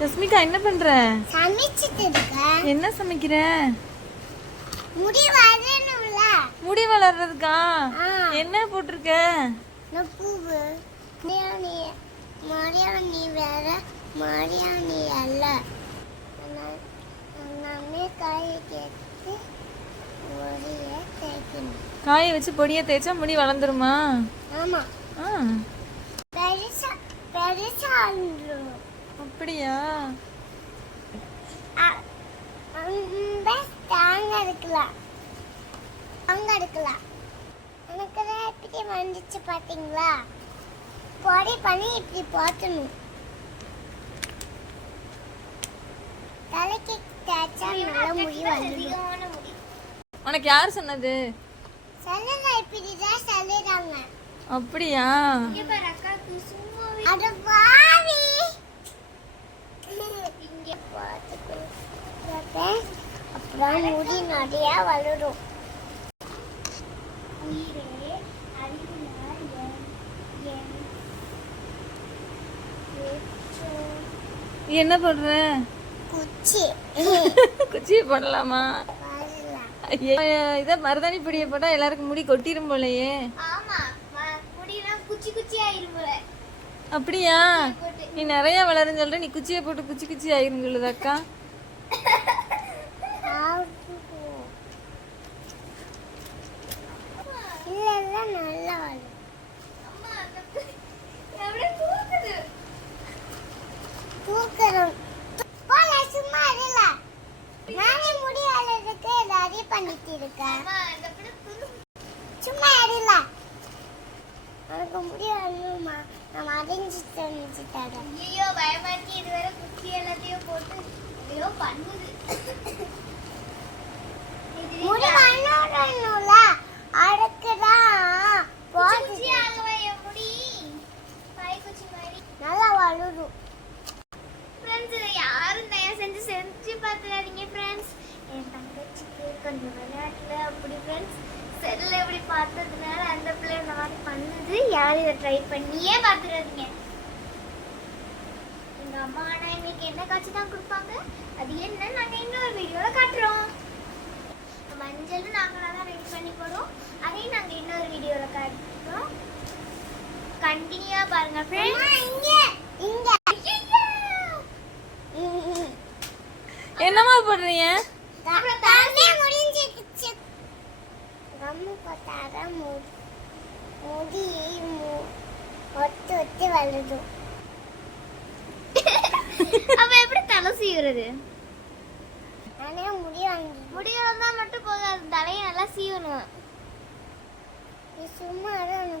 ரஸ்மிகா என்ன பண்ற? சமைச்சிட்டு இருக்க என்ன சமைக்கிற? முடி வரணும்ல முடி வளர்றதுக்கா. என்ன போட்டிருக்க? நான் பூவு. மரியாணி மரியாணி வேற மரியாணி அல்ல. காய வச்சு பொடியை தேய்ச்சா முடி வளர்ந்துருமா? ஆமா. ஆ. பெருசா பெருசா. அப்படியா? அ- அந்த தாங்க எடுக்கலாம் தாங்க எடுக்கலாம் எனக்கு தான் எப்படி வந்துச்சு பாத்தீங்களா? பொடி பண்ணி இப்படி போட்டணும். தலைக்கு தேய்ச்சா நல்ல முடி வந்துடும். உனக்கு யார் சொன்னது? சொல்லல இப்படிதான் சொல்லிடுறாங்க. அப்படியா? அட பாவி. அப்புறம் முடி நிறைய வளரும். என்ன போடுற? குச்சி. குச்சியை போடலாமா? வரலாம். ஐயே, இதை மருதாணி பொடியை போட்டா எல்லாருக்கும் முடி கொட்டிரும் போலயே. ஆமா முடியெல்லாம் குச்சி குச்சி ஆயிரும் போல. அப்படியா நீ நிறைய வளருன்னு சொல்ற நீ குச்சியை போட்டு குச்சி குச்சி ஆயிரும் சொல்லுது அக்கா நல்லா சும்மா இல்ல நானே முடி பண்ணிட்டு இருக்கேன் சும்மா இடல எனக்கு முடி வரணுமா நான் தெரிஞ்சு தரேன் ஐயோ பயமா இருக்கு இதுவரை குச்சி எல்லாத்தையும் போட்டு ஐயோ பண்ணுது முடி வரணும்ல அடுக்குதான் குச்சி போட்டு ஆகவா என் முடி பாய் குச்சி மாதிரி நல்லா வளரும் ஃப்ரெண்ட்ஸ் இதை யாரும் தயவு செஞ்சு செஞ்சு பார்த்துடாதீங்க ஃப்ரெண்ட்ஸ் என் தங்கச்சிக்கு கொஞ்சம் விளையாட்டுல அப்படி ஃப்ரெண்ட்ஸ் செல்ல இப்படி பார்த்ததுனால அந்த பிள்ளை இந்த மாதிரி பண்ணுது. யாரும் இதை ட்ரை பண்ணியே பார்த்துடாதீங்க. எங்க அம்மா ஆனா எங்களுக்கு என்ன காட்சி தான் கொடுப்பாங்க? அது என்ன? நாங்க இன்னொரு வீடியோல காட்டுறோம். மஞ்சள் நாங்களாக தான் ரெடி பண்ணி போடுவோம் அதையும் நாங்க இன்னொரு வீடியோல காட்டுறோம். கண்டினியூவா பாருங்க அம்மா, ஃப்ரெண்ட்ஸ் இங்க. இங்க ம். என்னம்மா போடுறீங்க அப்புறம் தானே முடிஞ்சிடுச்சு முடி மு- ஒத்து ஒத்து வளரும் அப்ப எப்படி தலை சீவுறது? நானே முடி வாங்கி முடியலன்னா மட்டும் போகாது தலையை நல்லா சீவணும். நீ சும்மா இரு,